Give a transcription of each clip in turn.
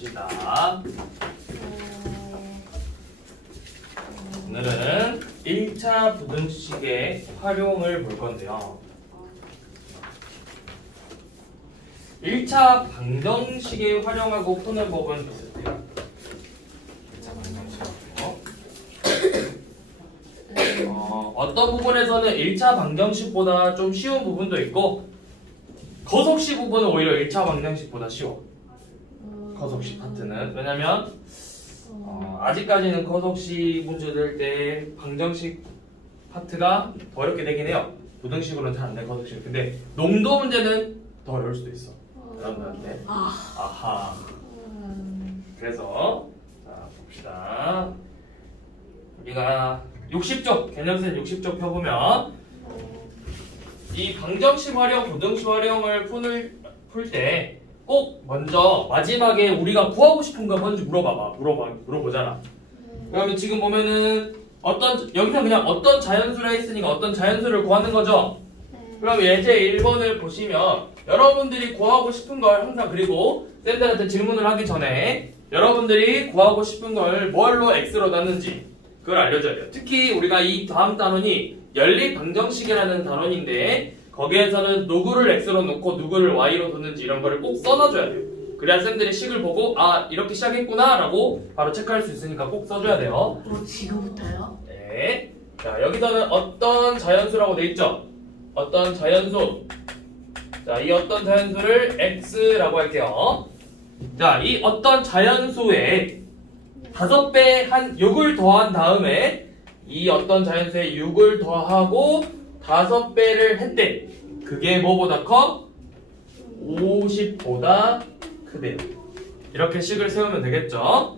봅시다. 오늘은 1차 부등식의 활용을 볼 건데요. 1차 방정식에 활용하고 푸는 법은 어때요? 1차 방정식하고 어떤 부분에서는 1차 방정식보다 좀 쉬운 부분도 있고 거석식 부분은 오히려 1차 방정식보다 쉬워. 거석식 파트는 왜냐면 아직까지는 거석식 문제될 때 방정식 파트가 더 어렵게 되긴 해요. 부등식으로는 잘 안 돼, 거석식. 근데 농도 문제는 더 어려울 수도 있어. 여러분들한테. 아하. 그래서 자 봅시다. 우리가 60쪽 개념센 60쪽 펴보면 이 방정식 활용, 부등식 활용을 풀 때 꼭 먼저 마지막에 우리가 구하고 싶은 거 먼저 물어보잖아. 그러면 지금 보면은 여기서 그냥 어떤 자연수라 했으니까 어떤 자연수를 구하는 거죠. 그럼 예제 1번을 보시면 여러분들이 구하고 싶은 걸 항상, 그리고 쌤들한테 질문을 하기 전에 여러분들이 구하고 싶은 걸 뭘로 x로 넣는지 그걸 알려줘야 돼요. 특히 우리가 이 다음 단원이 연립방정식이라는 단원인데 거기에서는 누구를 x로 놓고 누구를 y로 놓는지 이런 거를 꼭 써놔줘야 돼요. 그래야 쌤들이 식을 보고 아 이렇게 시작했구나 라고 바로 체크할 수 있으니까 꼭 써줘야 돼요. 지금부터요? 네. 자 여기서는 어떤 자연수라고 돼 있죠? 어떤 자연수. 자 이 어떤 자연수를 x라고 할게요. 자 이 어떤 자연수에 5배 한 6을 더한 다음에 이 어떤 자연수에 6을 더하고 5배를 했대. 그게 뭐보다 커? 50보다 크대요. 이렇게 식을 세우면 되겠죠?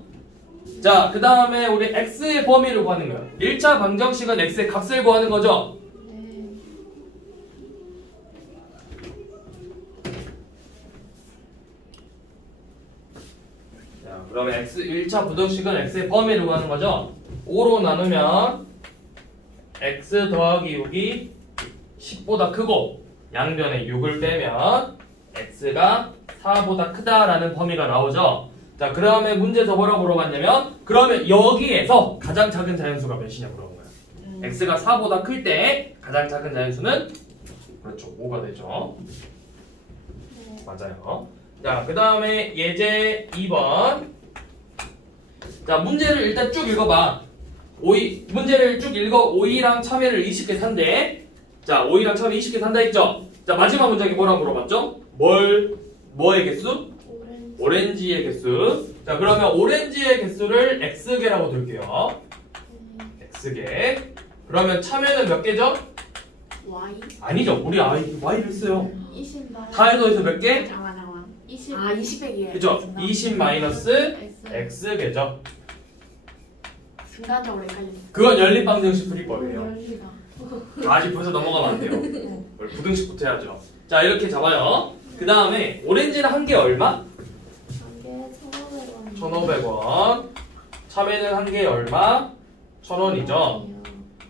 자, 그 다음에 우리 x의 범위를 구하는 거예요. 1차 방정식은 x의 값을 구하는 거죠? 자, 그러면 1차 부등식은 x의 범위를 구하는 거죠? 5로 나누면 x 더하기 6이 10보다 크고 양변에 6을 빼면 x가 4보다 크다라는 범위가 나오죠. 자, 그 다음에 문제에서 뭐라고 물어봤냐면 그러면 여기에서 가장 작은 자연수가 몇이냐 물어본 거예요. x가 4보다 클 때 가장 작은 자연수는 그렇죠, 5가 되죠. 맞아요. 자, 그 다음에 예제 2번. 자, 문제를 일단 쭉 읽어봐. 문제를 쭉 읽어. 오이랑 참외를 20개 산대. 자, 오이랑 참외 20개 산다 했죠? 자, 마지막 문장이 뭐라고 물어봤죠? 뭐의 개수? 오렌지의 개수. 자, 그러면 오렌지의 개수를 x개라고 둘게요. x개. 그러면 참외는 몇 개죠? Y? 아니죠. 우리 y를 써요. 20 다 해서 몇 개? 잠깐 20. 20백이에요. 그죠? 20 마이너스 x개죠. 순간적으로 헷갈렸어. 그건 연립방정식 풀이법이에요. 열리다. 아직 벌써 넘어가면 안 돼요. 부등식부터 해야죠. 자, 이렇게 잡아요. 그 다음에 오렌지는 한 개 얼마? 한 개 1,500원. 1,500원. 참외는 한 개 얼마? 1,000원이죠.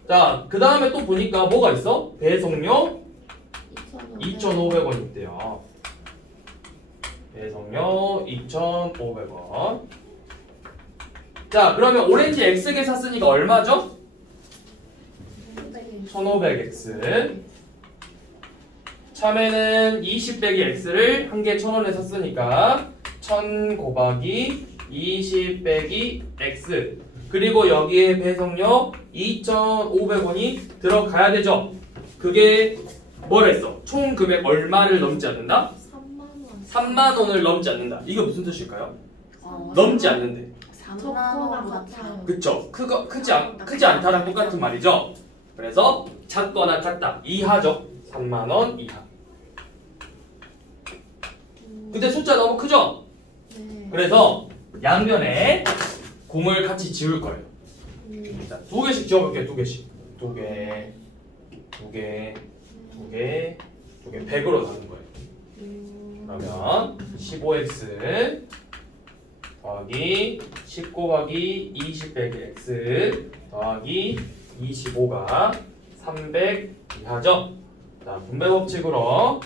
자, 그 다음에 또 보니까 뭐가 있어? 배송료 2,500원 있대요. 배송료 2,500원. 자, 그러면 오렌지 x개 샀으니까 얼마죠? 1,500x. 참외는 20 빼기 x를 한 개 1,000원에 샀으니까 1,000 곱하기 20 빼기 x. 그리고 여기에 배송료 2,500원이 들어가야 되죠. 그게 뭘 했어? 총 금액 얼마를 넘지 않는다? 3만 원을 넘지 않는다. 이거 무슨 뜻일까요? 넘지 않는데. 3만원 같아요. 그쵸? 크지 않다랑 똑같은 말이죠. 그래서 작거나 같다. 이하죠. 3만 원 이하. 근데 숫자 너무 크죠? 네. 그래서 양변에 공을 같이 지울 거예요. 자, 2개씩 지워볼게요. 2개씩. 2개, 2개, 2개, 2개. 100으로 나눈 거예요. 그러면 15x 더하기 10 곱하기 20 빼기 x 더하기 25가 300 이하죠. 자, 분배 법칙으로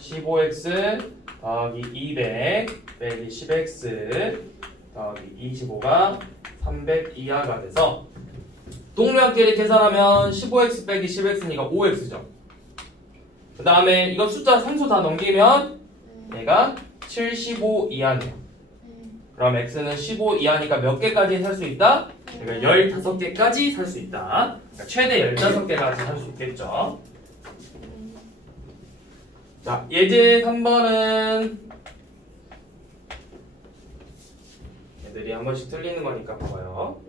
15x 더하기 200 빼기 10x 더하기 25가 300 이하가 돼서 동그랗게 계산하면 15x 빼기 10x니까 5x죠. 그 다음에 이거 숫자 상수 다 넘기면 얘가 75 이하네요. 그럼 x는 15 이하니까 몇 개까지 살 수 있다? 그러니까 15개까지 살 수 있다. 그러니까 최대 15개까지 살 수 있겠죠. 자, 예제 3번은 애들이 한 번씩 틀리는 거니까 봐봐요.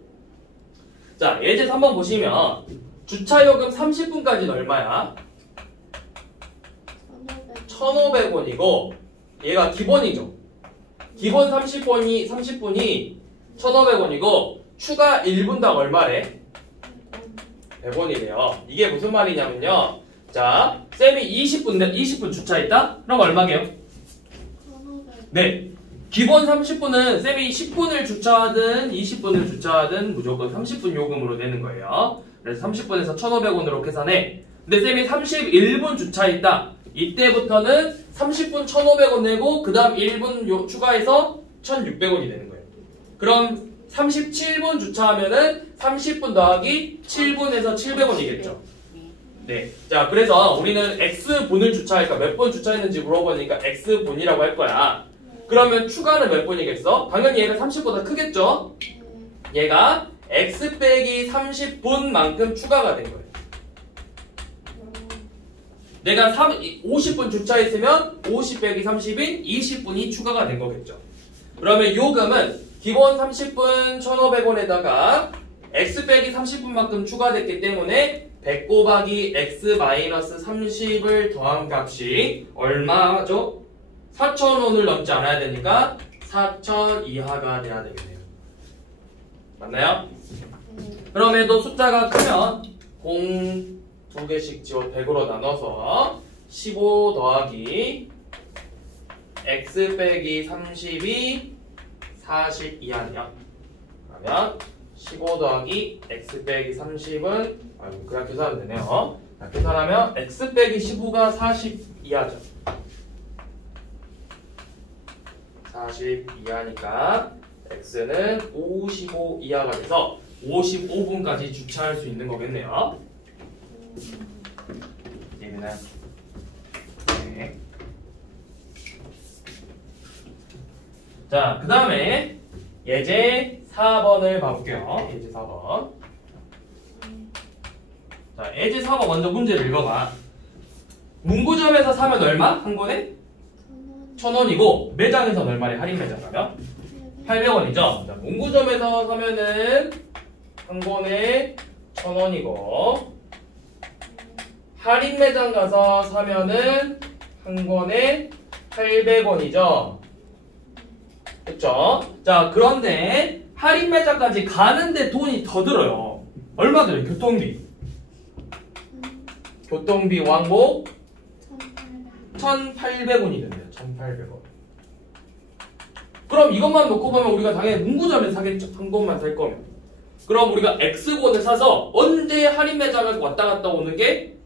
자, 예제 3번 보시면 주차요금 30분까지는 얼마야? 1,500원이고 얘가 기본이죠. 기본 30분이 1,500원이고 추가 1분당 얼마래? 100원이래요. 이게 무슨 말이냐면요. 자, 쌤이 20분 주차했다? 그럼 얼마게요? 1,500. 네. 기본 30분은 쌤이 10분을 주차하든 20분을 주차하든 무조건 30분 요금으로 내는 거예요. 그래서 30분에서 1,500원으로 계산해. 근데 쌤이 31분 주차했다. 이때부터는 30분 1,500원 내고 그 다음 1분 추가해서 1,600원이 되는 거예요. 그럼 37분 주차하면은 30분 더하기 7분에서 700원이겠죠. 네. 자, 그래서 우리는 X분을 주차할까 몇 번 주차했는지 물어보니까 X분이라고 할 거야. 그러면 추가는 몇 분이겠어? 당연히 얘가 30보다 크겠죠? 얘가 X 빼기 30분만큼 추가가 된 거예요. 내가 50분 주차했으면 50 빼기 30인 20분이 추가가 된 거겠죠. 그러면 요금은 기본 30분 1,500원에다가 X 빼기 30분만큼 추가됐기 때문에 100 곱하기 X 마이너스 30을 더한 값이 얼마죠? 4,000원을 넘지 않아야 되니까 4,000 이하가 돼야 되겠네요. 맞나요? 그럼에도 숫자가 크면 0 2개씩 지워 100으로 나눠서 15 더하기 X 빼기 30이 40 이하네요. 그러면 15 더하기 X 빼기 30은 그냥 계산하면 되네요. 계산하면 X 빼기 15가 40 이하죠. 40 이하니까 X는 55 이하가 돼서 55분까지 주차할 수 있는 거겠네요. 얘는 네. 자, 그 다음에 예제 4번을 봐볼게요. 예제 4번. 자, 예제 4번 먼저 문제를 읽어봐. 문구점에서 사면 얼마? 한 권에? 1,000원이고 매장에서는 얼마래? 할인 매장 가면? 800원이죠? 자, 문구점에서 사면은 한 권에 1,000원이고 할인 매장 가서 사면은 한 권에 800원이죠? 그쵸? 자, 그런데 할인 매장까지 가는데 돈이 더 들어요. 얼마 들어요? 교통비. 교통비 왕복 1,800원이 된대요. 1,800원. 그럼 이것만 놓고 보면 우리가 당연히 문구점에서 사겠죠. 한 곳만 살 거면. 그럼 우리가 X권을 사서 언제 할인 매장을 왔다 갔다 오는 게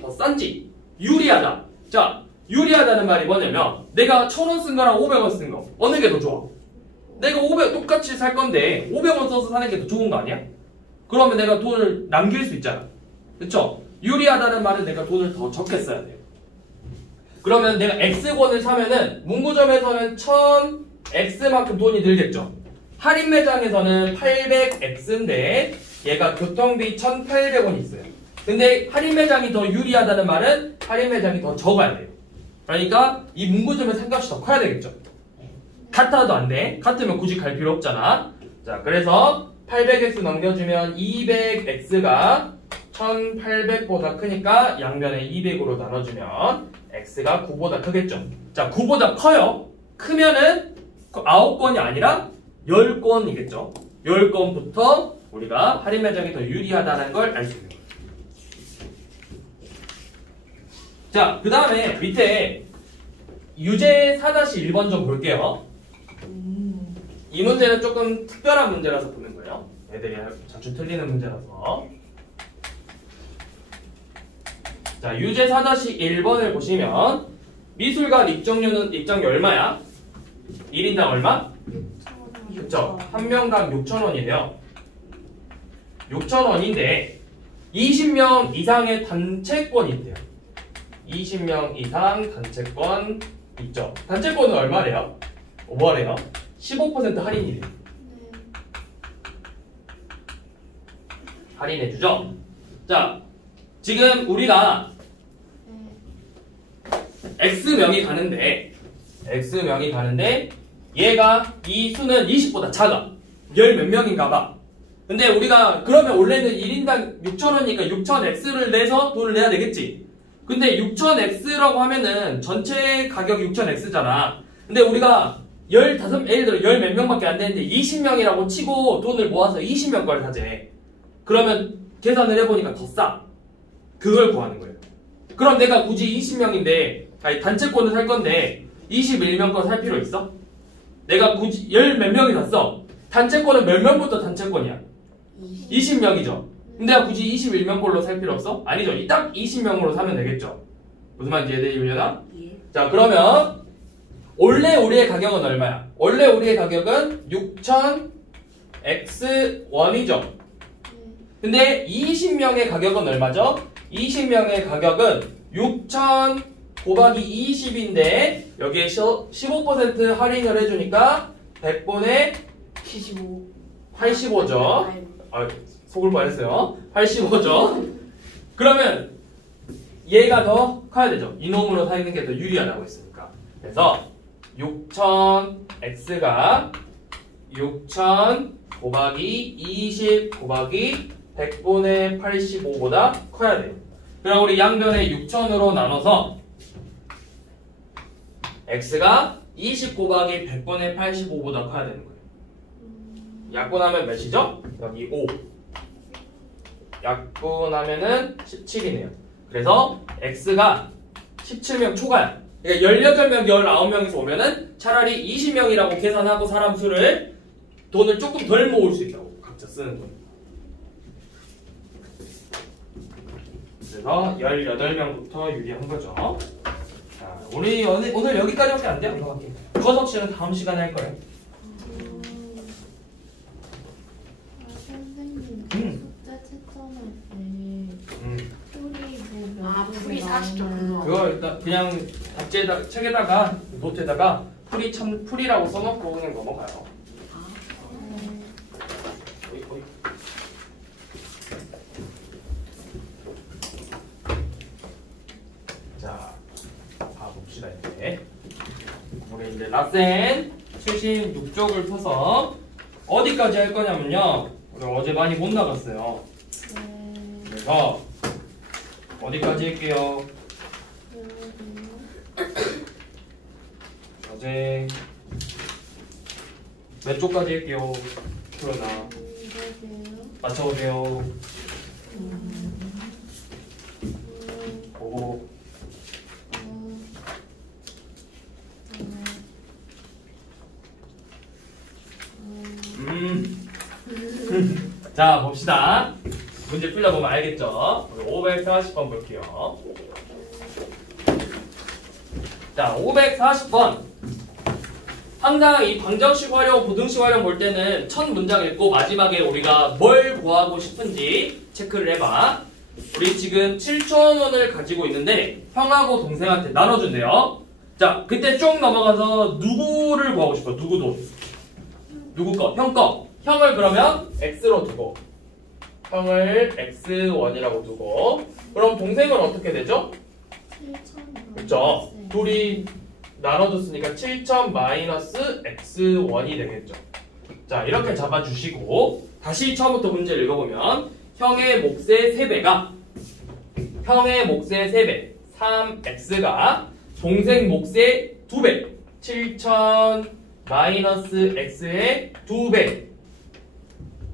더 싼지 유리하다. 자, 유리하다는 말이 뭐냐면 내가 1,000원 쓴 거랑 500원 쓴 거 어느 게 더 좋아? 내가 500 똑같이 살 건데 500원 써서 사는 게 더 좋은 거 아니야? 그러면 내가 돈을 남길 수 있잖아. 그쵸? 유리하다는 말은 내가 돈을 더 적게 써야 돼요. 그러면 내가 X권을 사면은 문구점에서는 1,000X만큼 돈이 들겠죠. 할인 매장에서는 800X인데 얘가 교통비 1,800원이 있어요. 근데 할인 매장이 더 유리하다는 말은 할인 매장이 더 적어야 돼요. 그러니까 이 문구점의 상값이 더 커야 되겠죠. 같아도 안 돼. 같으면 굳이 갈 필요 없잖아. 자, 그래서 800X 넘겨주면 200X가 1,800보다 크니까 양변에 200으로 나눠주면 X가 9보다 크겠죠. 자, 9보다 커요. 크면은 9건이 아니라 10건이겠죠. 10건부터 우리가 할인 매장이 더 유리하다는 걸 알 수 있는 거예요. 자, 그 다음에 밑에 유제 4-1번 좀 볼게요. 이 문제는 조금 특별한 문제라서 보는 거예요. 애들이 자주 틀리는 문제라서. 자, 유제 4-1번을 보시면 미술관 입장료 얼마야? 1인당 얼마? 6,000원. 그쵸? 한 명당 6,000원이래요. 6,000원인데 20명 이상의 단체권이 있대요. 20명 이상 단체권 있죠. 단체권은 얼마래요? 뭐래요? 15% 할인이래요. 네. 할인해주죠? 자, 지금 우리가 네. X명이 가는데 얘가 이 수는 20보다 작아. 열 몇 명인가 봐. 근데 우리가 그러면 원래는 1인당 6,000원이니까 6,000X를 내서 돈을 내야 되겠지. 근데 6,000X라고 하면은 전체 가격 6,000X잖아. 근데 우리가 예를 들어 열 몇 명밖에 안 되는데 20명이라고 치고 돈을 모아서 20명 걸 사재. 그러면 계산을 해보니까 더 싸. 그걸 구하는 거예요. 그럼 내가 굳이 20명인데 단체권을 살 건데 21명 거 살 필요 있어? 내가 굳이 열 몇 명이 샀어. 단체권은 몇 명부터 단체권이야? 20명이죠. 근데 내가 굳이 21명 걸로 살 필요 없어? 아니죠. 딱 20명으로 사면 되겠죠. 무슨 말인지 이해되려나? 예. 자, 그러면 원래 우리의 가격은 얼마야? 원래 우리의 가격은 6,000X1이죠. 근데 20명의 가격은 얼마죠? 20명의 가격은 6,000 곱하기 20인데 여기에 15% 할인을 해주니까 100분의 75. 85죠. 아, 속을 뻔했어요. 85죠. 그러면 얘가 더 커야 되죠. 이놈으로 사는 게 더 유리하다고 했으니까. 그래서 6,000X가 6,000 곱하기 20 곱하기 100분의 85보다 커야 돼요. 그럼 우리 양변에 6,000으로 나눠서 X가 20 곱하기 100분의 85보다 커야 되는 거예요. 약분하면 몇이죠? 여기 5. 약분하면은 17이네요. 그래서 X가 17명 초과야. 그러니까 18명, 19명에서 오면은 차라리 20명이라고 계산하고 사람 수를 돈을 조금 덜 모을 수 있다고 각자 쓰는 돈. 그래서 18명부터 유리한 거죠. 자, 우리 오늘 여기까지밖에 안 돼요. 이거 할게. 커석 씨는 다음 시간에 할 거예요. 선생님, 숙제 채점할 때 풀이 뭐 아, 풀이 40점 그거 일단 그냥 답지에다 책에다가 노트에다가 풀이라고 써놓고 그냥 넘어가요. 어이, 어이. 자, 봐봅시다 이제. 우리 이제 라센 76쪽을 펴서 어디까지 할 거냐면요. 우리 어제 많이 못 나갔어요. 그래서 어디까지 할게요? 어제 몇 쪽까지 할게요? 그러나 맞춰보세요. 보고 자, 봅시다. 문제 풀려보면 알겠죠? 540번 볼게요. 자, 540번. 항상 이 방정식 활용, 부등식 활용 볼 때는 첫 문장 읽고 마지막에 우리가 뭘 구하고 싶은지 체크를 해봐. 우리 지금 7,000원을 가지고 있는데 형하고 동생한테 나눠준대요. 자, 그때 쭉 넘어가서 누구를 구하고 싶어? 누구 돈? 누구 거? 형 거. 형을 그러면 X로 두고 형을 X1이라고 두고 그럼 동생은 어떻게 되죠? 7,000원. 그렇죠. 둘이 나눠줬으니까 7,000 마이너스 X1이 되겠죠. 자, 이렇게 잡아주시고 다시 처음부터 문제를 읽어보면 형의 몫의 3배가 형의 몫의 3배 3X가 동생 몫의 2배 7,000 마이너스 X의 2배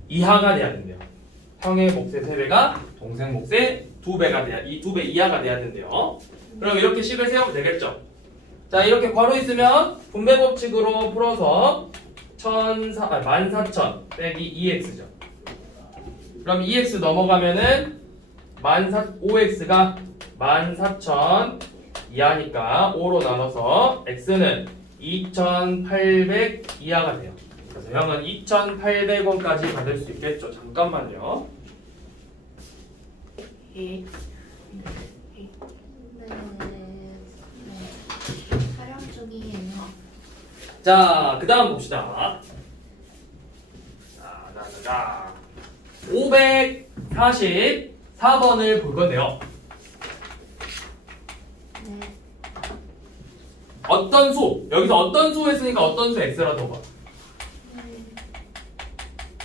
이하가 돼야 된대요. 형의 몫의 3배가 동생 몫의 2배가 돼야, 이 2배 이하가 돼야 된대요. 그럼 이렇게 식을 세우면 되겠죠. 자, 이렇게 괄호 있으면 분배 법칙으로 풀어서 14,000 빼기 2x죠. 그럼 2x 넘어가면은 5x가 14,000 이하니까 5로 나눠서 x는 2,800 이하가 돼요. 그래서 형은 2,800원까지 받을 수 있겠죠. 잠깐만요. 예. 네. 촬영 중이에요. 자, 그 다음 봅시다. 자, 544번을 볼 건데요. 네. 어떤 수, 여기서 어떤 수 했으니까 어떤 수 x라고 봐.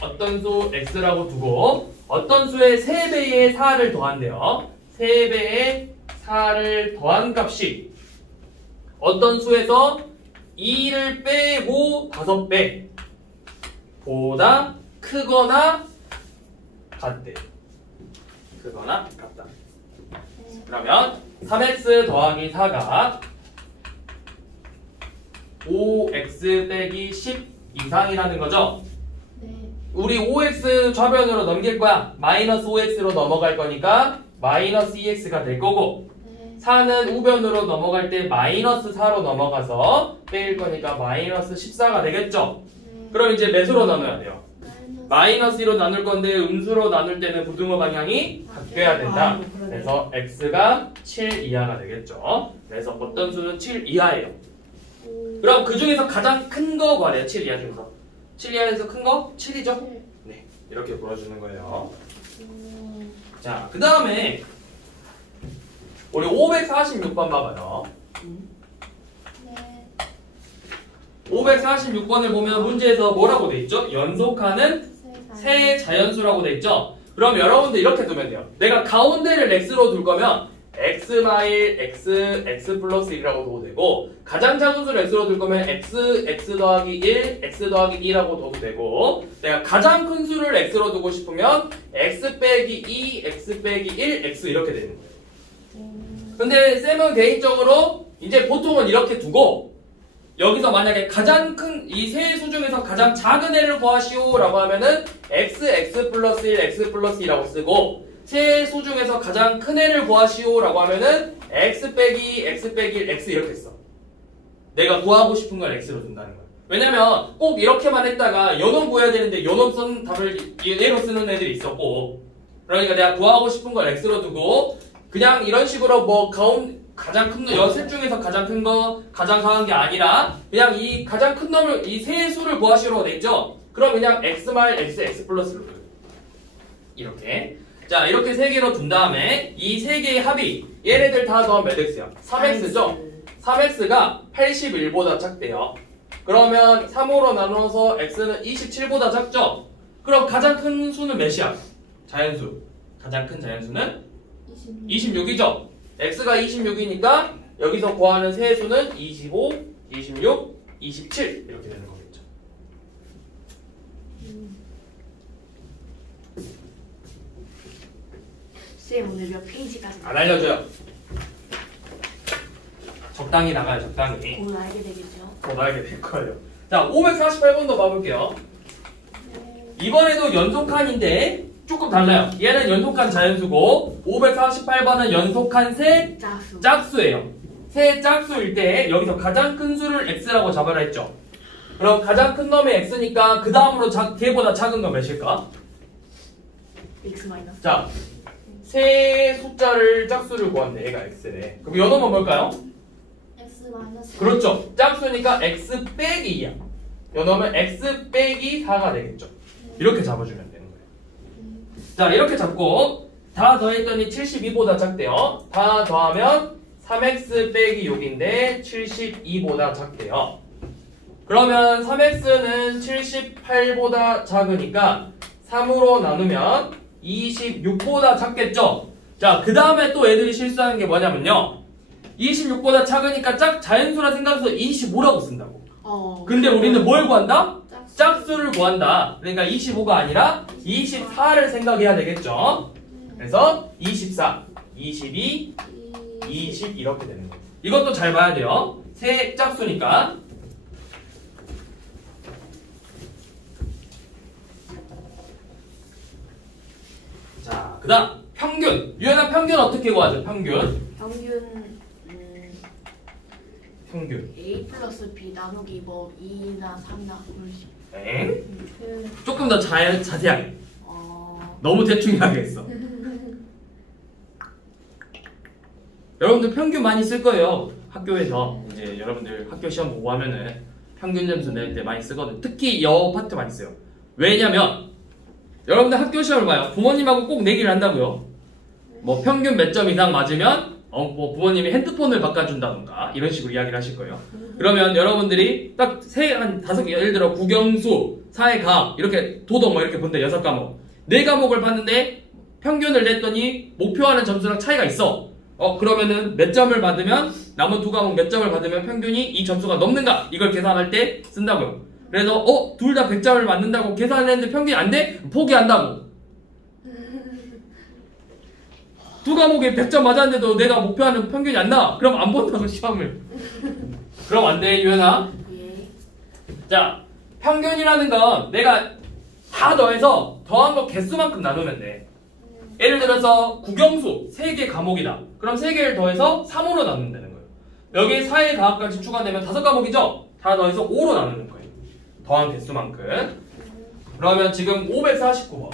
어떤 수 x라고 두고 어떤 수의 3배의 4를 더한대요. 3배의 4를 더한 값이 어떤 수에서 2를 빼고 5배 보다 크거나 같대. 크거나 같다. 네. 그러면 3x 더하기 4가 5x 빼기 10 이상이라는 거죠. 네. 우리 5x 좌변으로 넘길 거야. 마이너스 5x로 넘어갈 거니까 마이너스 2x가 될 거고, 네. 4는 우변으로 넘어갈 때 마이너스 4로 넘어가서 빼일 거니까 마이너스 14가 되겠죠. 네. 그럼 이제 몇으로 나눠야 돼요? 마이너스. 마이너스 2로 나눌 건데 음수로 나눌 때는 부등호 방향이 바뀌어야 된다. 아, 그러네. 그래서 x가 7 이하가 되겠죠. 그래서 어떤 수는 7 이하예요. 오. 그럼 그 중에서 가장 큰 거 구하래요. 7 이하 중에서. 7 이하에서 큰 거? 7이죠? 칠. 네, 이렇게 보여주는 거예요. 오. 자, 그 다음에 우리 546번 봐봐요. 네. 546번을 보면 문제에서 뭐라고 돼 있죠? 연속하는 세 자연수라고 돼 있죠? 그럼 여러분들 이렇게 두면 돼요. 내가 가운데를 x로 둘 거면 x 마일 x, x 플러스 1이라고 둬도 되고, 가장 작은 수를 x로 둘 거면 x, x 더하기 1, x 더하기 2라고 둬도 되고, 내가 가장 큰 수를 x로 두고 싶으면 x 빼기 2, x 빼기 1, x 이렇게 되는 거예요. 근데 쌤은 개인적으로 이제 보통은 이렇게 두고, 여기서 만약에 가장 큰 이 세 수 중에서 가장 작은 애를 구하시오 라고 하면은 x, x 플러스 1, x 플러스 2라고 쓰고, 세 수 중에서 가장 큰 애를 구하시오 라고 하면은 x 빼기 1, x 이렇게 써. 내가 구하고 싶은 걸 x로 둔다는 거야. 왜냐면 꼭 이렇게만 했다가 연원 구해야 되는데 연원 쓴 답을 얘로 쓰는 애들이 있었고, 그러니까 내가 구하고 싶은 걸 x로 두고 그냥 이런 식으로 뭐 가장 큰 거, 여셋 중에서 가장 큰 거, 가장 강한 게 아니라 그냥 이 가장 큰 놈을 이 세 수를 구하시라고 돼 있죠? 그럼 그냥 x 마일 x, x 플러스로 이렇게. 자, 이렇게 세 개로 둔 다음에 이 세 개의 합이 얘네들 다 더하면 몇 x야? 3x죠? 3x가 81보다 작대요. 그러면 3으로 나눠서 x는 27보다 작죠? 그럼 가장 큰 수는 몇이야? 자연수. 가장 큰 자연수는 26이죠? x가 26이니까 여기서 구하는 세 수는 25, 26, 27 이렇게 되는 거겠죠. 쌤 오늘 몇 페이지까지 안 알려줘요. 적당히 나가요, 적당히. 오늘 알게 되겠죠? 더 알게 될 거예요. 자, 548번도 봐볼게요. 이번에도 연속한인데 조금 달라요. 얘는 연속한 자연수고 548번은 연속한 세 짜수. 짝수예요. 세 짝수일 때 여기서 가장 큰 수를 x라고 잡아라 했죠. 그럼 가장 큰 놈이 x니까 그 다음으로 걔보다 작은 건 몇일까? x 마이너스. 자, 세 숫자를 짝수를 구한대. 얘가 x래. 그럼 요 놈은 뭘까요? x 마이너스. 그렇죠. 짝수니까 x 빼기 2야. 요 놈은 x 빼기 4가 되겠죠. 이렇게 잡아주면 되는 거예요. 자, 이렇게 잡고 다 더했더니 72보다 작대요. 다 더하면 3x 빼기 6인데 72보다 작대요. 그러면 3x는 78보다 작으니까 3으로 나누면 26보다 작겠죠? 자, 그 다음에 또 애들이 실수하는 게 뭐냐면요. 26보다 작으니까 자연수라 생각해서 25라고 쓴다고. 근데 우리는 뭘 구한다? 짝수를 구한다. 그러니까 25가 아니라 24를 생각해야 되겠죠? 그래서 24, 22, 20 이렇게 되는 거예요. 이것도 잘 봐야 돼요. 세 짝수니까. 자, 그 다음 평균. 유연한 평균 어떻게 구하죠? 평균. 평균 평균. A 플러스 B 나누기 뭐 2나 3나 그러시. 엥? 그 조금 더 자세하게. 어. 너무 대충 하겠어. 여러분들 평균 많이 쓸 거예요. 학교에서 이제 여러분들 학교 시험 보고 하면은 평균 점수 낼 때 많이 쓰거든. 특히 여 파트 많이 써요. 왜냐면 여러분들 학교 시험을 봐요. 부모님하고 꼭 내기를 한다고요. 뭐 평균 몇 점 이상 맞으면 뭐 부모님이 핸드폰을 바꿔준다던가 이런 식으로 이야기를 하실 거예요. 그러면 여러분들이 딱 한 5개, 예를 들어 국영수, 사회과학 이렇게 도덕 뭐 이렇게 본대 6과목 4과목을 봤는데 평균을 냈더니 목표하는 점수랑 차이가 있어. 그러면은 몇 점을 받으면 남은 2과목 몇 점을 받으면 평균이 이 점수가 넘는가 이걸 계산할 때 쓴다고요. 그래서 둘 다 100점을 맞는다고 계산을 했는데 평균이 안 돼? 포기한다고. 2과목에 100점 맞았는데도 내가 목표하는 평균이 안 나. 그럼 안 본다고 시험을. 그럼 안 돼, 유연아. 예. 자, 평균이라는 건 내가 다 더해서 더한 거 개수만큼 나누면 돼. 예를 들어서 국영수 3개 과목이다. 그럼 3개를 더해서 3으로 나눈다는 거예요. 여기 사회과학까지 추가되면 5과목이죠? 다 더해서 5로 나누는 거예요. 더한 개수만큼. 그러면 지금 549번.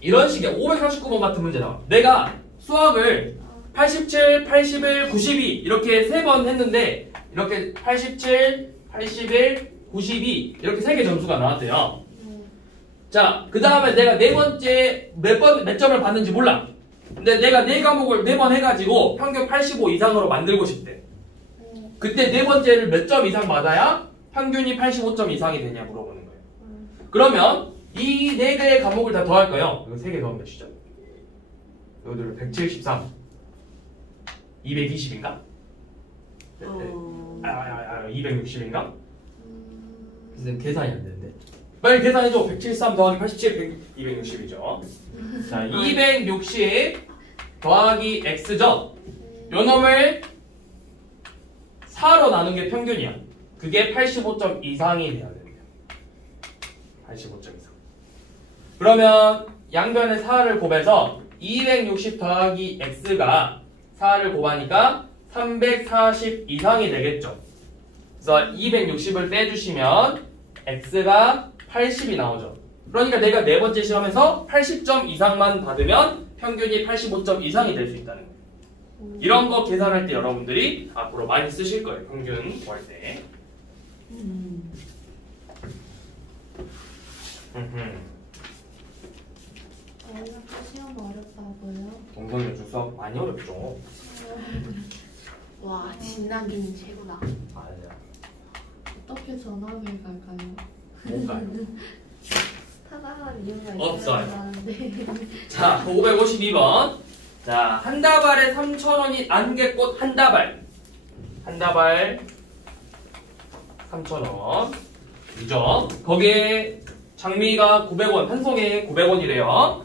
이런 식의 549번 같은 문제 나와. 내가 수학을 87, 81, 92 이렇게 3번 했는데 이렇게 87, 81, 92 이렇게 3개 점수가 나왔대요. 자, 그 다음에 내가 네 번째 몇 점을 받는지 몰라. 근데 내가 4과목을 4번 해가지고 평균 85 이상으로 만들고 싶대. 그때 네 번째를 몇 점 이상 받아야 평균이 85점 이상이 되냐 물어보는 거예요. 그러면 이 4개의 과목을 다 더할 거예요. 이거 3개 더하면 몇이죠? 여기들 173 220인가? 260인가? 계산이 안 되는데. 빨리 계산해줘. 173 더하기 87, 260이죠. 자, 260 더하기 x죠. 요 놈을 4로 나눈 게 평균이야. 그게 85점 이상이 돼야 됩니다. 85점 이상. 그러면 양변에 4를 곱해서 260 더하기 x가 4를 곱하니까 340 이상이 되겠죠. 그래서 260을 빼주시면 x가 80이 나오죠. 그러니까 내가 네 번째 시험에서 80점 이상만 받으면 평균이 85점 이상이 될 수 있다는 거예요. 이런 거 계산할 때 여러분들이 앞으로 많이 쓰실 거예요. 평균 구할 때. 학교 시험 어렵다고요? 동성연수 수학 많이 어렵죠. 와, 진남균 최고다. 아니야. 어떻게 전학을 갈까요? 못 가요. 타당한 이유가 없어요. 있어야 하는데. 자, 552번. 자, 한 다발에 3,000원인 안개꽃 한 다발. 한 다발 3,000원. 이죠? 거기에 장미가 900원, 한 송이에 900원이래요.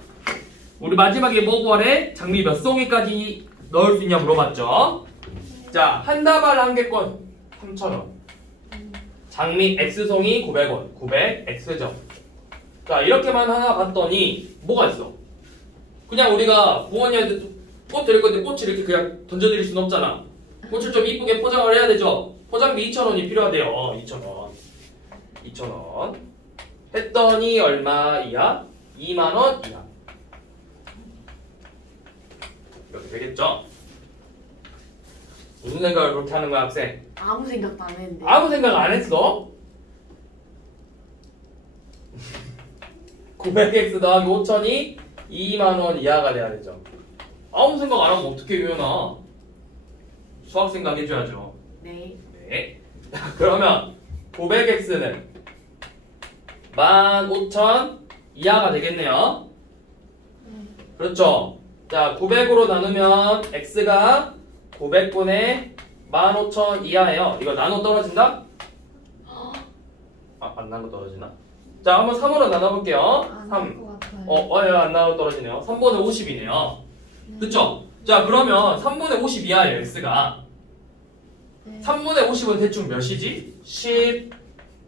우리 마지막에 뭐 구하래? 장미 몇 송이까지 넣을 수 있냐 물어봤죠? 자, 한 다발 안개꽃 3,000원. 장미 X송이 900원. 900 X죠. 자, 이렇게만 하나 봤더니 뭐가 있어? 그냥 우리가 부모님한테 꽃 드릴 건데 꽃을 이렇게 그냥 던져드릴 수는 없잖아. 꽃을 좀 이쁘게 포장을 해야 되죠. 포장비 2,000원이 필요하대요. 2,000원. 2,000원. 했더니 얼마 이하? 2만원 이하. 이렇게 되겠죠? 무슨 생각을 그렇게 하는 거야, 학생? 아무 생각도 안 했는데. 아무 생각 안 했어? 900x 더하기 5,000이 2만원 이하가 돼야 되죠. 아무 생각 안 하면 어떻게 유연아? 수학 생각 해줘야죠. 네. 네. 그러면 900x는 15,000 이하가 되겠네요. 그렇죠. 자, 900으로 나누면 x가 900분의 15,000 이하예요. 이거 나눠 떨어진다? 안 나눠 떨어지나? 자, 한번 3으로 나눠볼게요. 3. 안될것 같아요. 안 나눠 떨어지네요. 3분의 50이네요. 그쵸? 자, 그러면 3분의 50 이하예요, x가. 네. 3분의 50은 대충 몇이지?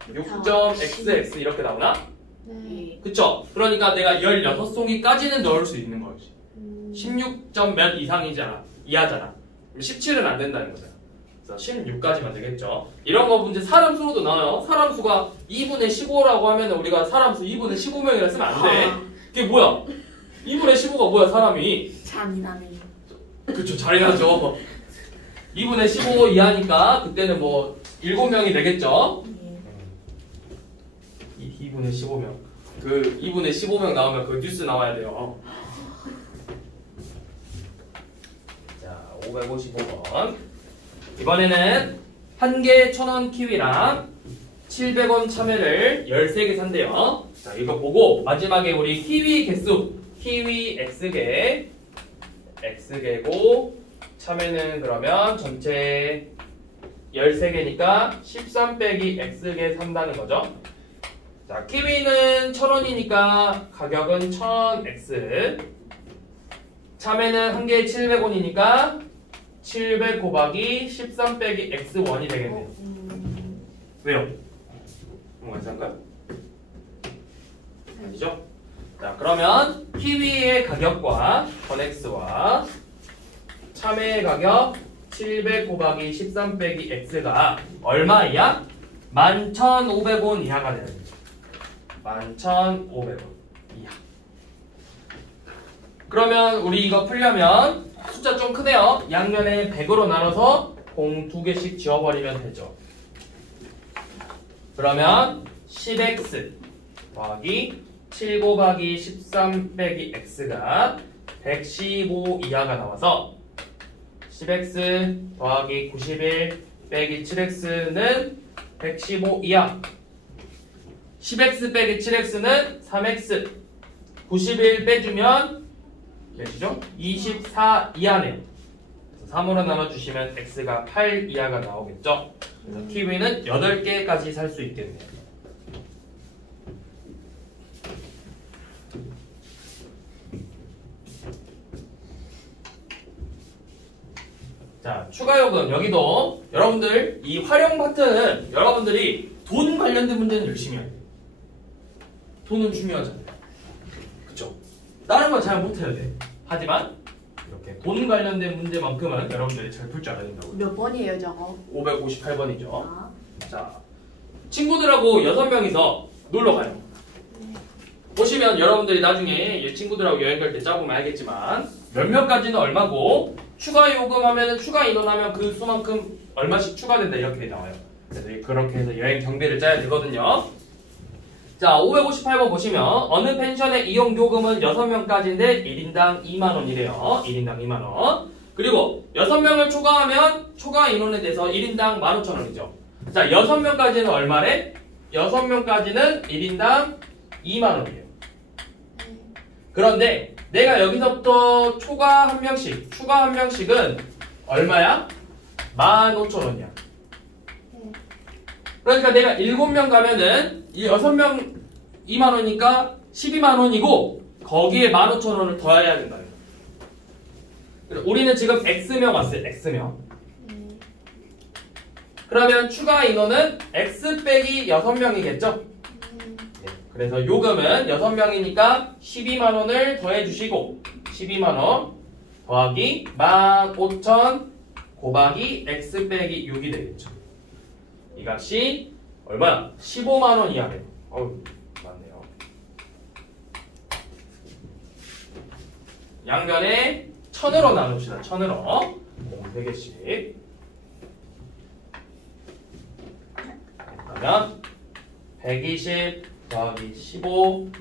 16.xx 이렇게 나오나? 네. 네. 그쵸? 그러니까 내가 16송이까지는 넣을 수 있는 거지. 16점 몇 이상이잖아. 이하잖아. 17은 안 된다는 거잖아. 그래서 16까지만 되겠죠. 이런 거 문제 사람 수로도 나와요. 사람 수가 2분의 15라고 하면 우리가 사람 수 2분의 15명이라 쓰면 안 돼. 그게 뭐야? 2분의 15가 뭐야 사람이? 잔인하네. 그쵸, 잔인하죠. 2분의 15 이하니까 그때는 뭐 7명이 되겠죠. 예. 2분의 15명. 그 2분의 15명 나오면 그 뉴스 나와야 돼요. 자, 555번. 이번에는 1개 1,000원 키위랑 700원 참외를 13개 산대요. 자, 이거 보고 마지막에 우리 키위 개수, 키위 X개, X개고 참외는 그러면 전체 13개니까 13 빼기 X개 산다는 거죠. 자, 키위는 1,000원이니까 가격은 1,000X. 참외는 한 개에 700원이니까 700 곱하기 13 빼기 X1이 되겠네요. 왜요? 뭐가 이상할까요? 아니죠? 자, 그러면 키위의 가격과 건X와 참외의 가격 700 곱하기 13 빼기 X가 얼마 이하? 11,500원 이하가 되는 거죠. 11,500원 이하. 그러면 우리 이거 풀려면 숫자 좀 크네요. 양면에 100으로 나눠서 공 2개씩 지워버리면 되죠. 그러면 10x 더하기 7 곱하기 13 빼기 x가 115 이하가 나와서 10x 더하기 91 빼기 7x는 115 이하. 10x 빼기 7x는 3x. 91 빼주면 몇이죠? 24 이하네요. 그래서 3으로 나눠주시면 x가 8 이하가 나오겠죠. 그래서 키위는 8개까지 살 수 있겠네요. 자, 추가 요금 여기도 여러분들 이 활용 파트는 여러분들이 돈 관련된 문제는 열심히 해야 돼요. 돈은 중요하잖아요. 그쵸? 다른 건 잘 못해야 돼. 하지만 이렇게 돈 관련된 문제만큼은 여러분들이 잘 풀 줄 알아야 된다고요. 몇 번이에요 저거? 558번이죠. 아. 자, 친구들하고 6명이서 놀러 가요. 보시면 여러분들이 나중에 친구들하고 여행 갈 때 짜보면 알겠지만 몇 명까지는 얼마고 추가 요금하면 추가 인원하면 그 수만큼 얼마씩 추가된다 이렇게 나와요. 그래서 그렇게 해서 여행 경비를 짜야 되거든요. 자, 558번 보시면 어느 펜션의 이용 요금은 6명까지인데 1인당 2만원이래요. 1인당 2만원. 그리고 6명을 초과하면 초과 인원에 대해서 1인당 15,000원이죠. 자, 6명까지는 얼마래? 6명까지는 1인당 2만원이에요. 그런데 내가 여기서부터 초과 한 명씩, 추가 한 명씩은 얼마야? 15,000원이야. 그러니까 내가 7명 가면은 이 6명 2만원이니까 12만원이고 거기에 15,000원을 더해야 된다. 우리는 지금 X명 왔어요. X명. 그러면 추가 인원은 X 빼기 6명이겠죠? 네. 그래서 요금은 6명이니까 12만원을 더해주시고 12만원 더하기 15,000 곱하기 X 빼기 6이 되겠죠. 이 값이 얼마야? 15만원 이하래요. 어우, 맞네요. 양면에 1000으로 나눕시다. 1000으로. 3개씩. 그러면 120 더하기 15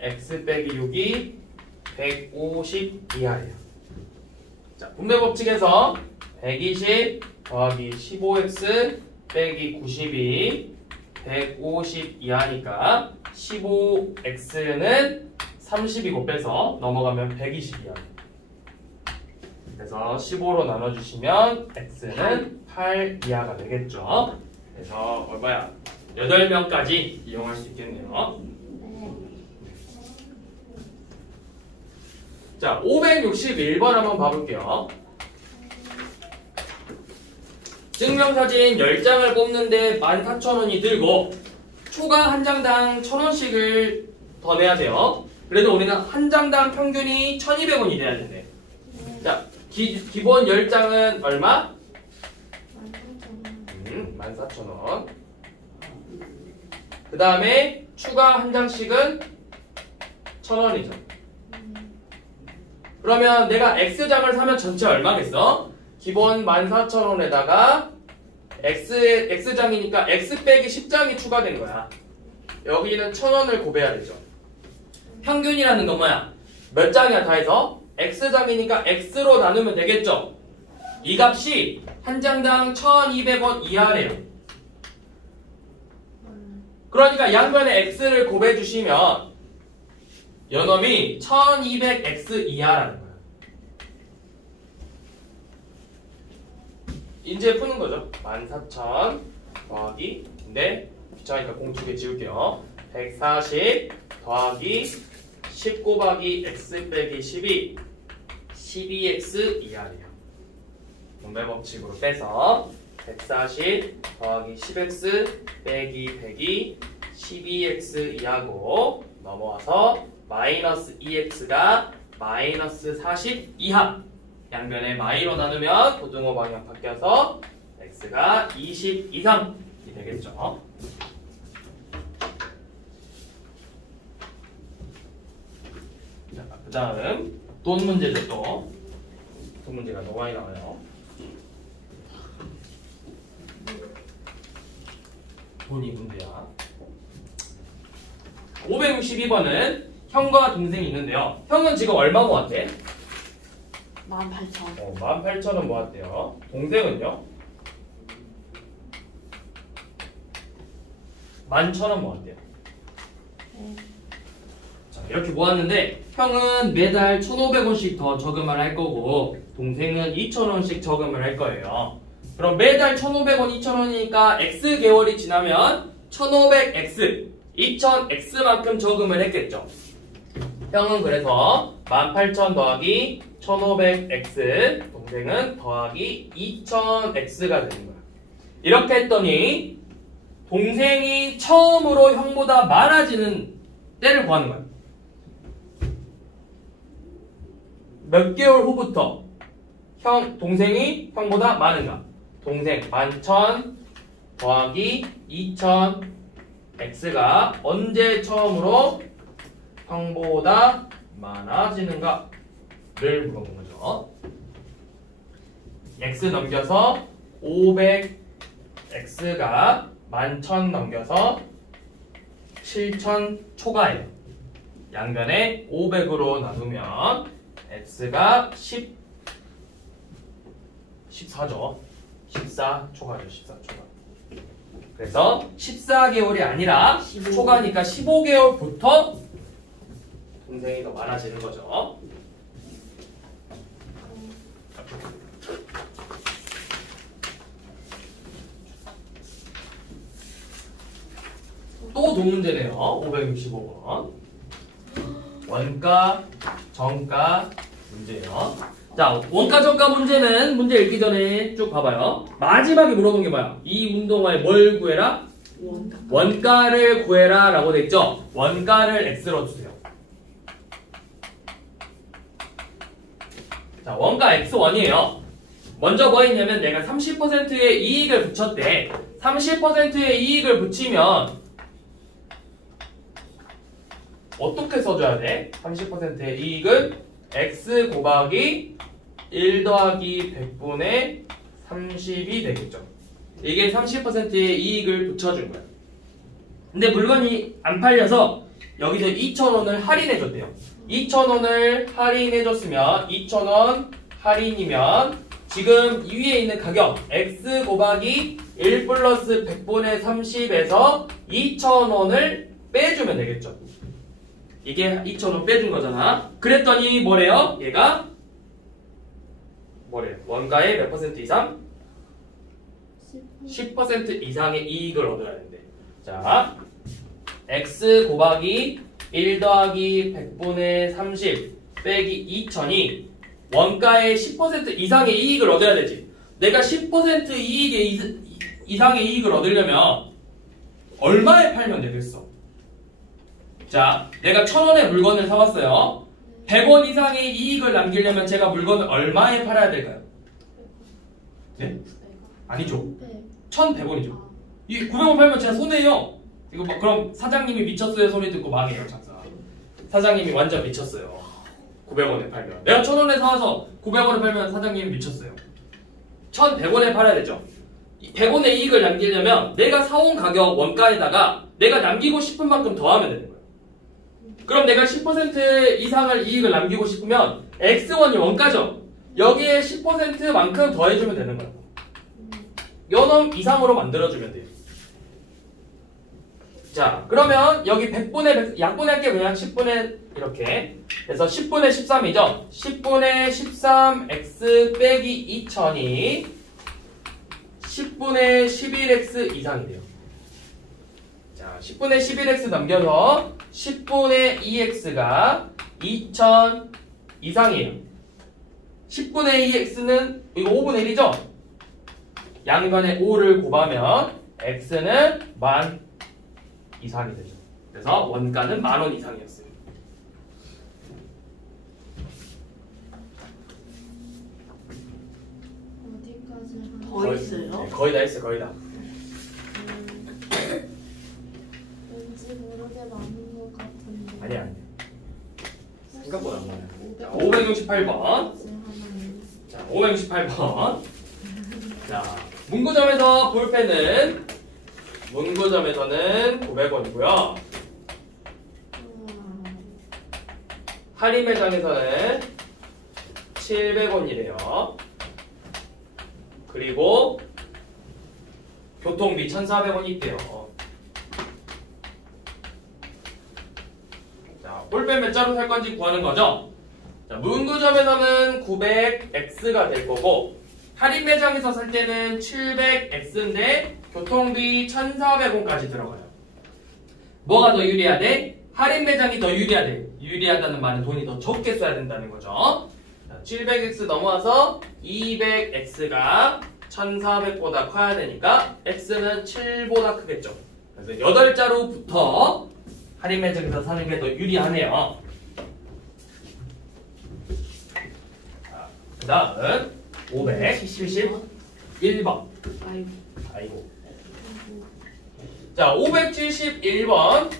x 빼기 6이 150 이하예요. 자, 분배 법칙에서 120 더하기 15x 빼기 92 150 이하니까 15x는 30이고 빼서 넘어가면 120 이하. 그래서 15로 나눠주시면 x는 8 이하가 되겠죠. 그래서 얼마야? 8명까지 이용할 수 있겠네요. 자, 561번 한번 봐볼게요. 증명사진 10장을 뽑는데 14,000원이 들고 초과 한 장당 1,000원씩을 더 내야 돼요. 그래도 우리는 한 장당 평균이 1,200원이 돼야 된대. 자, 기본 10장은 얼마? 14,000원. 그 다음에 추가 한 장씩은 1,000원이죠. 그러면 내가 X장을 사면 전체 얼마겠어? 기본 14,000원에다가 X장이니까 X 빼기 10장이 추가된 거야. 여기는 1,000원을 곱해야 되죠. 평균이라는 건 뭐야? 몇 장이야 다 해서? X장이니까 X로 나누면 되겠죠? 이 값이 한 장당 1,200원 이하래요. 그러니까 양변에 X를 곱해 주시면 요놈이 1200X 이하라는 거야. 이제 푸는 거죠. 14,000 더하기, 근데 귀찮으니까 공 2개 지울게요. 140 더하기 10 곱하기 X 빼기 12 12X 이하래요. 분배 법칙으로 빼서 140 더하기 10X 빼기 100이 12X 이하고 넘어와서 마이너스 2X가 마이너스 40 이하. 양변에 마이로 나누면 고등어 방향 바뀌어서 X가 20 이상이 되겠죠. 자, 그 다음 돈 문제죠. 돈 문제가 너무 많이 나와요. 돈이 문제야. 562번은 형과 동생이 있는데요. 형은 지금 얼마 모았대? 18,000원. 18,000원 모았대요. 동생은요? 11,000원 모았대요. 자, 이렇게 모았는데 형은 매달 1,500원씩 더 저금을 할 거고 동생은 2,000원씩 저금을 할 거예요. 그럼 매달 1,500원, 2,000원이니까 X개월이 지나면 1,500X, 2,000X만큼 저금을 했겠죠. 형은 그래서 18,000 더하기 1,500X, 동생은 더하기 2,000X가 되는 거야. 이렇게 했더니 동생이 처음으로 형보다 많아지는 때를 구하는 거야. 몇 개월 후부터 동생이 형보다 많은가? 동생 11,000 더하기 2,000X가 언제 처음으로 형보다 많아지는가를 물어본 거죠. X 넘겨서 500X가 11,000 넘겨서 7,000 초과예요. 양변에 500으로 나누면 X가 14죠. 14 초과죠. 14 초과. 그래서 14개월이 아니라 15. 초과니까 15개월부터 동생이 더 많아지는 거죠. 또 돈 문제네요. 565번. 원가, 정가 문제예요. 자, 원가, 정가 문제는 문제 읽기 전에 쭉 봐봐요. 마지막에 물어본 게 뭐야? 이 운동화에 뭘 구해라? 원가를 구해라 라고 돼 있죠? 원가를 X로 주세요. 자, 원가 X1이에요. 먼저 뭐 했냐면 내가 30%의 이익을 붙였대. 30%의 이익을 붙이면 어떻게 써줘야 돼? 30%의 이익을 X 곱하기 1 더하기 100분의 30이 되겠죠. 이게 30%의 이익을 붙여준 거야. 근데 물건이 안 팔려서 여기서 2,000원을 할인해줬대요. 2,000원을 할인해줬으면 2,000원 할인이면 지금 이 위에 있는 가격 X 곱하기 1 플러스 100분의 30에서 2,000원을 빼주면 되겠죠. 이게 2,000원 빼준 거잖아. 그랬더니 뭐래요? 얘가 뭐래요? 원가의 몇 퍼센트 이상? 10% 이상의 이익을 얻어야 된대. 자, X 곱하기 1 더하기 100분의 30 빼기 2,000이 원가의 10% 이상의 이익을 얻어야 되지. 내가 10% 이상의 이익을 얻으려면 얼마에 팔면 되겠어? 자, 내가 1,000원의 물건을 사왔어요. 100원 이상의 이익을 남기려면 제가 물건을 얼마에 팔아야 될까요? 네? 아니죠. 1,100원이죠. 이 900원 팔면 제가 손해요. 이거 막 그럼 사장님이 미쳤어요 소리 듣고 망해요 장사. 사장님이 완전 미쳤어요. 900원에 팔면 내가 1,000원에 사와서 900원에 팔면 사장님이 미쳤어요. 1,100원에 팔아야 되죠. 100원의 이익을 남기려면 내가 사온 가격 원가에다가 내가 남기고 싶은 만큼 더하면 되는 거예요. 그럼 내가 10% 이상을 이익을 남기고 싶으면 X1이 원가죠. 여기에 10%만큼 더해주면 되는 거예요. 요놈 이상으로 만들어주면 돼요. 자, 그러면 여기 100분의 100, 약분할게 그냥 10분의 이렇게. 그래서 10분의 13이죠. 10분의 13x 빼기 2000이 10분의 11x 이상이 돼요. 자, 10분의 11x 넘겨서 10분의 2x가 2000 이상이에요. 10분의 2x는 이거 5분의 1이죠? 양변에 5를 곱하면 x는 10,000 이상이 되죠. 그래서 원가는 10,000원 이상이었어요. 어디까지 하나? 더 있어요? 네, 거의 다 했어, 거의 다. 왠지 모르게 많은 것 같은데. 아니야. 생각보다 안 많아요. 568번. 568번. 자, 568번. 자, 문구점에서는 900원이고요. 할인 매장에서는 700원이래요. 그리고 교통비 1,400원이 있대요. 자, 볼펜 몇 자루 살 건지 구하는 거죠. 자, 문구점에서는 900X가 될 거고 할인 매장에서 살 때는 700X인데 교통비 1,400원까지 들어가요. 뭐가 더 유리하대? 할인 매장이 더 유리하대. 유리하다는 말은 돈이 더 적게 써야 된다는 거죠. 700X 넘어와서 200X가 1,400보다 커야 되니까 X는 7보다 크겠죠. 그래서 8자루부터 할인 매장에서 사는 게 더 유리하네요. 그 다음은 571번. 아이고. 자, 571번.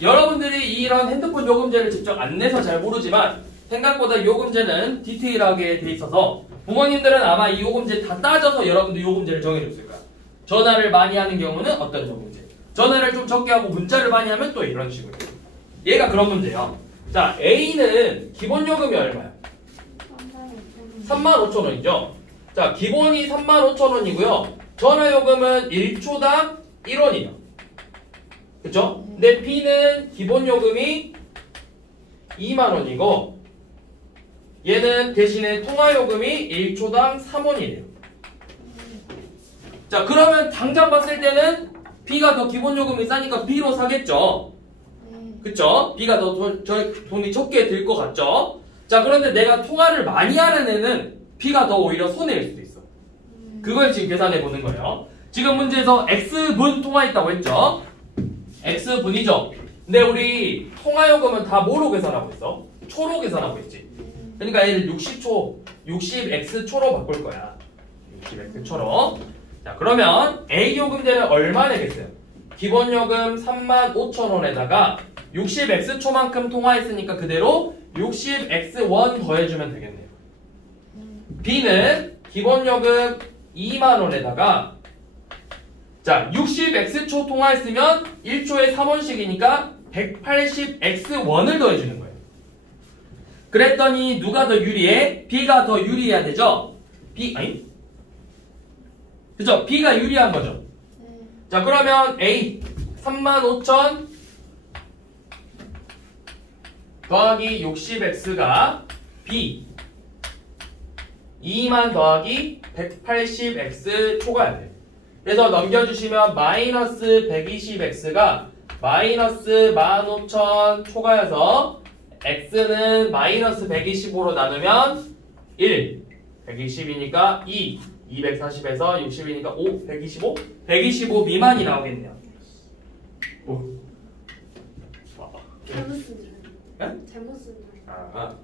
여러분들이 이런 핸드폰 요금제를 직접 안 내서 잘 모르지만 생각보다 요금제는 디테일하게 돼 있어서 부모님들은 아마 이 요금제 다 따져서 여러분들 요금제를 정해줬을 거야. 전화를 많이 하는 경우는 어떤 요금제? 전화를 좀 적게 하고 문자를 많이 하면 또 이런 식으로. 얘가 그런 문제예요. 자, A는 기본 요금이 얼마야? 35,000원이죠. 자, 기본이 35,000원이고요. 전화요금은 1초당 1원이에요. 그쵸? 근데 B는 기본 요금이 20,000원이고 얘는 대신에 통화요금이 1초당 3원이래요. 자, 그러면 당장 봤을 때는 B가 더 기본 요금이 싸니까 B로 사겠죠. 그쵸? B가 더 돈이 적게 들 것 같죠? 자, 그런데 내가 통화를 많이 하는 애는 B가 더 오히려 손해일 수도 있어. 그걸 지금 계산해 보는 거예요. 지금 문제에서 X분 통화했다고 했죠? X분이죠? 근데 우리 통화요금은 다 뭐로 계산하고 있어? 초로 계산하고 있지. 그러니까 얘를 60X초로 바꿀 거야. 60X초로. 자, 그러면 A요금제는 얼마 내겠어요? 기본요금 35,000원에다가 60X초만큼 통화했으니까 그대로 60X1 더해주면 되겠네요. B는 기본요금 20,000원에다가 자, 60X초 통화했으면 1초에 3원씩이니까 180X1을 더해주는 거예요. 그랬더니 누가 더 유리해? B가 더 유리해야 되죠? 아니? 그죠? B가 유리한 거죠? 자, 그러면 A 35,000 더하기 60X가 B 2만 더하기 180X 초가야 돼. 그래서 넘겨주시면 마이너스 120X가 마이너스 15,000 초가여서 X는 마이너스 125로 나누면 1 120이니까 2 240에서 60이니까 5 125 125 미만이 나오겠네요. 오. 잘못 쓴 줄. 네? 잘못 쓴 줄. 자,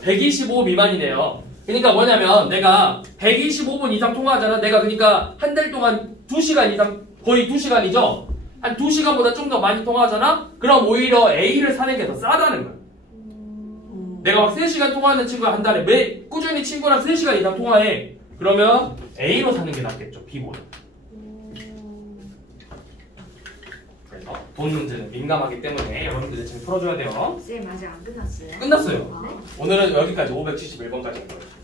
125 미만이네요. 그러니까 뭐냐면 내가 125분 이상 통화하잖아. 내가 그러니까 한 달 동안 2시간 이상, 거의 2시간이죠? 한 2시간보다 좀 더 많이 통화하잖아? 그럼 오히려 A를 사는 게 더 싸다는 거야. 내가 막 3시간 통화하는 친구가 한 달에 꾸준히 친구랑 3시간 이상 통화해. 그러면 A로 사는 게 낫겠죠, B보다. 그래서 돈 문제는 민감하기 때문에 여러분들 지금 풀어줘야 돼요. 쌤 아직 안 끝났어요? 끝났어요. 네? 오늘은 여기까지 571번까지 한 거예요.